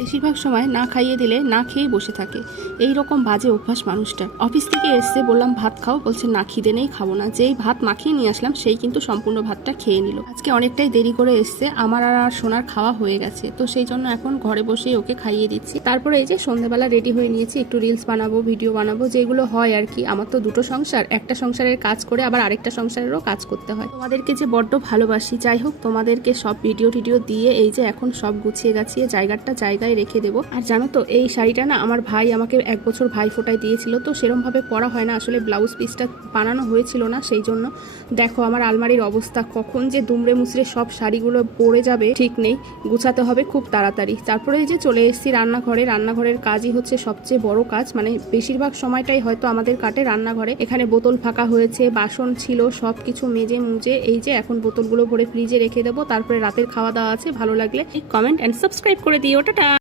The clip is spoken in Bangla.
বেশিরভাগ সময় না খাইয়ে দিলে না খেয়ে বসে থাকে। এই রকম বাজে অভ্যাস মানুষটা অফিস থেকে এসে বললাম, ভাত খাও। বলছে, না, খিদে নেই, খাব না। যেই ভাত মাখিয়ে নিয়ে আসলাম, সেই কিন্তু সম্পূর্ণ ভাতটা খেয়ে নিল। আজকে অনেকটাই দেরি করে এসছে। আমার আর আর সোনার খাওয়া হয়ে গেছে। তো সেই জন্য এখন ঘরে বসেই ওকে খাইয়ে দিচ্ছি। তারপরে এই যে সন্ধ্যেবেলা রেডি হয়ে নিয়েছি, একটু রিলস বানাবো, ভিডিও বানাবো, যেগুলো হয় আর কি। আমার তো দুটো সংসার, একটা সংসারের কাজ করে আবার আরেকটা সংসারেরও কাজ করতে হয়। তোমাদেরকে যে বড্ড ভালোবাসি, যাই হোক, তোমাদেরকে সব ভিডিও টিডিও দিয়ে এই যে এখন সব গুছিয়ে গাছিয়ে জায়গাটা জায়গায় রেখে দেবো। আর জানো তো, এই শাড়িটা না আমার ভাই আমাকে এক বছর ভাই ফোটায় দিয়েছিল, তো সেরম ভাবে পরা হয় না। আসলে ব্লাউজ পিসটা বানানো হয়েছিল না, সেই জন্য। দেখো আমার আলমারির অবস্থা, কখন যে দুমড়ে মুচড়ে সব শাড়িগুলো পড়ে যাবে, ঠিক নেই। গুছাতে হবে খুব তাড়াতাড়ি। তারপরে যে চলে এসেছি রান্নাঘরে, রান্নাঘরের কাজই হচ্ছে সবচেয়ে বড় কাজ। মানে বেশিরভাগ সময়টাই হয়তো আমাদের কাটে রান্নাঘরে। এখানে বোতল ফাঁকা হয়েছে, বাসন ছিল সব কিছু মেজে মুজে, এই যে এখন বোতলগুলো ভরে ফ্রিজে রেখে দেবো। তারপরে রাতের খাওয়া দাওয়া আছে, ভালো লাগলে কমেন্ট অ্যান্ড সাবস্ক্রাইব করে দিও। টাটা!